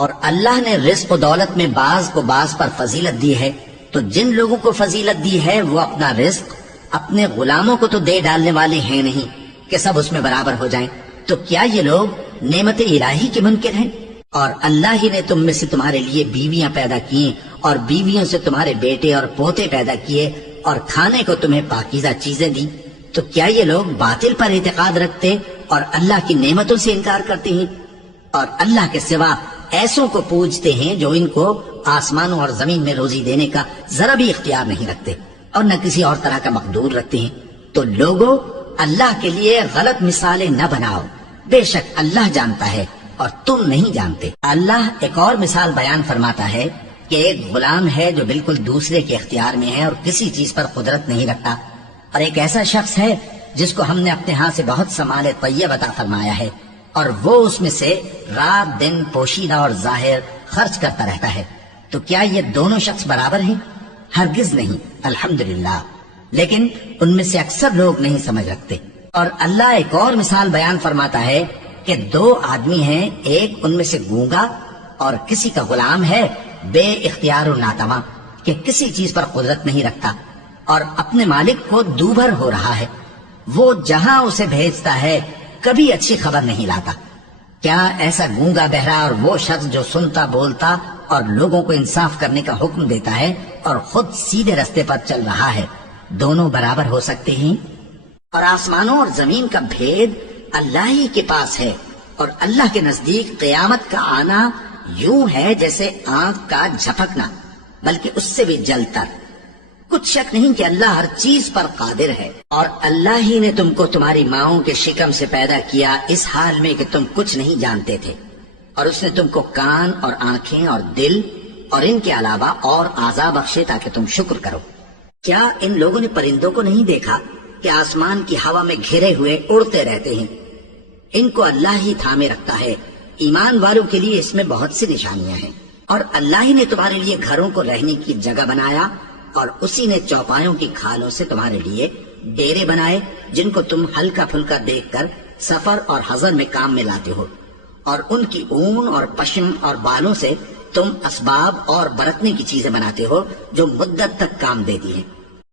اور اللہ نے رزق و دولت میں بعض کو بعض پر فضیلت دی ہے، تو جن لوگوں کو فضیلت دی ہے وہ اپنا رزق اپنے غلاموں کو تو دے ڈالنے والے ہیں نہیں کہ سب اس میں برابر ہو جائیں، تو کیا یہ لوگ نعمت الہی کے منکر ہیں؟ اور اللہ ہی نے تم میں سے تمہارے لیے بیویاں پیدا کی اور بیویوں سے تمہارے بیٹے اور پوتے پیدا کیے اور کھانے کو تمہیں پاکیزہ چیزیں دی، تو کیا یہ لوگ باطل پر اعتقاد رکھتے اور اللہ کی نعمتوں سے انکار کرتے ہیں؟ اور اللہ کے سوا ایسوں کو پوجتے ہیں جو ان کو آسمانوں اور زمین میں روزی دینے کا ذرا بھی اختیار نہیں رکھتے اور نہ کسی اور طرح کا مقدور رکھتے ہیں۔ تو لوگوں، اللہ کے لیے غلط مثالیں نہ بناؤ، بے شک اللہ جانتا ہے اور تم نہیں جانتے۔ اللہ ایک اور مثال بیان فرماتا ہے کہ ایک غلام ہے جو بالکل دوسرے کے اختیار میں ہے اور کسی چیز پر قدرت نہیں رکھتا، اور ایک ایسا شخص ہے جس کو ہم نے اپنے ہاں سے بہت سا مال طیب عطا فرمایا ہے اور وہ اس میں سے رات دن پوشیدہ اور ظاہر خرچ کرتا رہتا ہے، تو کیا یہ دونوں شخص برابر ہیں؟ ہرگز نہیں، الحمدللہ، لیکن ان میں سے اکثر لوگ نہیں سمجھ رکھتے۔ اور اللہ ایک اور مثال بیان فرماتا ہے کہ دو آدمی ہیں، ایک ان میں سے گونگا اور کسی کا غلام ہے بے اختیار و ناتواں کہ کسی چیز پر قدرت نہیں رکھتا اور اپنے مالک کو دوبھر ہو رہا ہے، وہ جہاں اسے بھیجتا ہے کبھی اچھی خبر نہیں لاتا۔ کیا ایسا گونگا بہرا اور وہ شخص جو سنتا بولتا اور لوگوں کو انصاف کرنے کا حکم دیتا ہے اور خود سیدھے رستے پر چل رہا ہے، دونوں برابر ہو سکتے ہیں؟ اور آسمانوں اور زمین کا بھید اللہ ہی کے پاس ہے، اور اللہ کے نزدیک قیامت کا آنا یوں ہے جیسے آنکھ کا جھپکنا، بلکہ اس سے بھی جلتر۔ کچھ شک نہیں کہ اللہ ہر چیز پر قادر ہے۔ اور اللہ ہی نے تم کو تمہاری ماؤں کے شکم سے پیدا کیا اس حال میں کہ تم کچھ نہیں جانتے تھے، اور اس نے تم کو کان اور آنکھیں اور دل اور ان کے علاوہ اور اعضاء بخشے تاکہ تم شکر کرو۔ کیا ان لوگوں نے پرندوں کو نہیں دیکھا کہ آسمان کی ہوا میں گھرے ہوئے اڑتے رہتے ہیں؟ ان کو اللہ ہی تھامے رکھتا ہے۔ ایمان والوں کے لیے اس میں بہت سی نشانیاں ہیں۔ اور اللہ ہی نے تمہارے لیے گھروں کو رہنے کی جگہ بنایا، اور اسی نے چوپایوں کی کھالوں سے تمہارے لیے ڈیرے بنائے جن کو تم ہلکا پھلکا دیکھ کر سفر اور حضر میں کام میں لاتے ہو، اور ان کی اون اور پشم اور بالوں سے تم اسباب اور برتنے کی چیزیں بناتے ہو جو مدت تک کام دیتی ہیں۔